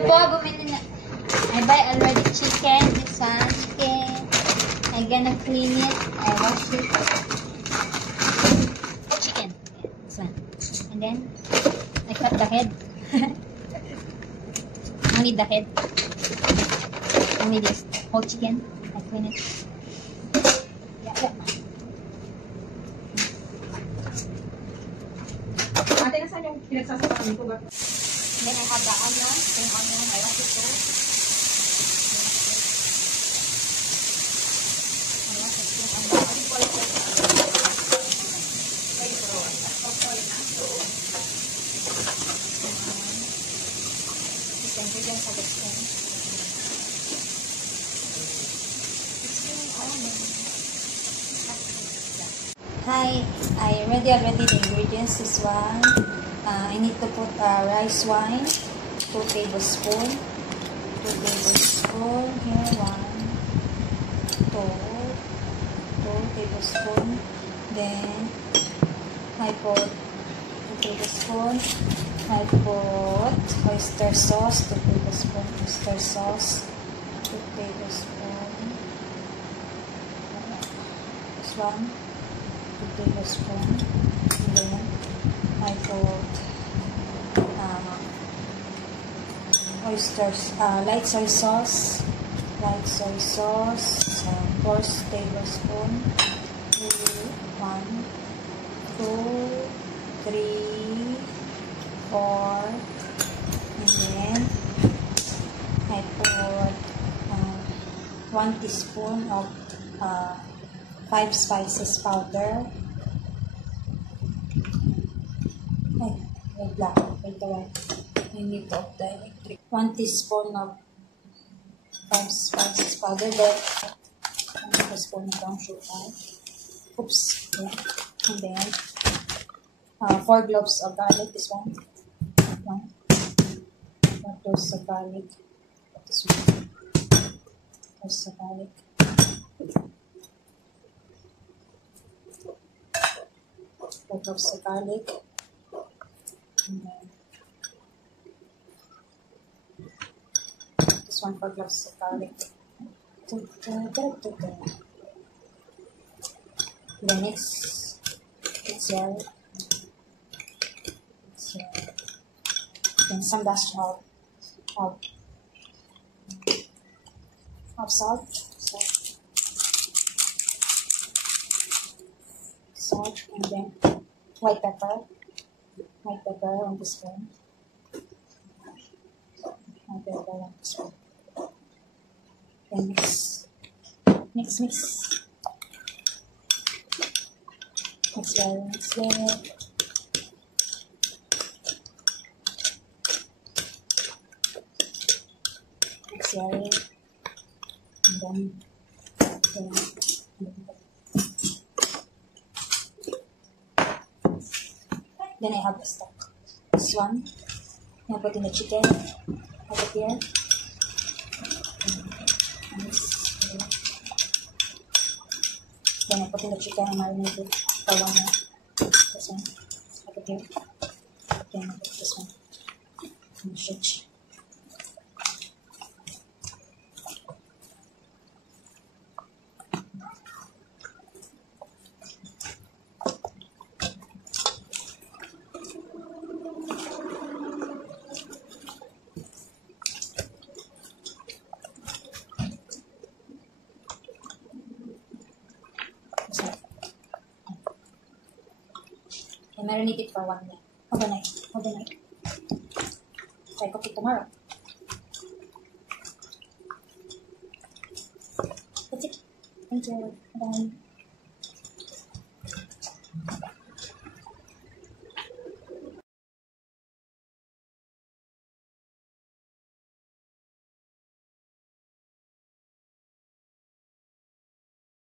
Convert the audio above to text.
Po, bumili na. I buy already chicken. This one, chicken. I'm gonna clean it. I wash it. Chicken. This one. And then, I cut the head. Only the head. Only this whole chicken. I clean it. Yeah. Ate, nasaan yung pinagsasapakan ko ba? Then I have the onion. Same onion. I wash it too. Ingredients of the skin. Hi, I already the ingredients. This one, I need to put rice wine, 2 tablespoons. 2 tablespoons. Here, 1, 2 tablespoons. Then I put 2 tablespoons. I put oyster sauce, 2 tablespoons oyster sauce, 2 tablespoons. This one, 2 tablespoons. And then I put oysters, light soy sauce, 4 tablespoons. 1, 2, 3, 4, and then I put 1 teaspoon of 5 spices powder. Wait. I need to off the electric. 1 teaspoon of 5 spices powder. Then 1 teaspoon of brown sugar. Oops. Yeah. And then 4 cloves of garlic. This one. 4 cloves of garlic. This one. 4 cloves of garlic. 4 cloves of garlic. And then this one, 4 cloves of garlic. The next, it's your then some dash of salt, and then white pepper on this one. White pepper on this one. Then mix. Mix well. And then I have the stock. This one, I put in the chicken. I put here. And this, then I put in the chicken and marinate it for 1 minute. This one, I put here. Then I put this one. And shake. I marinate it for 1 minute. Overnight. So I cook it tomorrow. That's it. Thank you. Bye.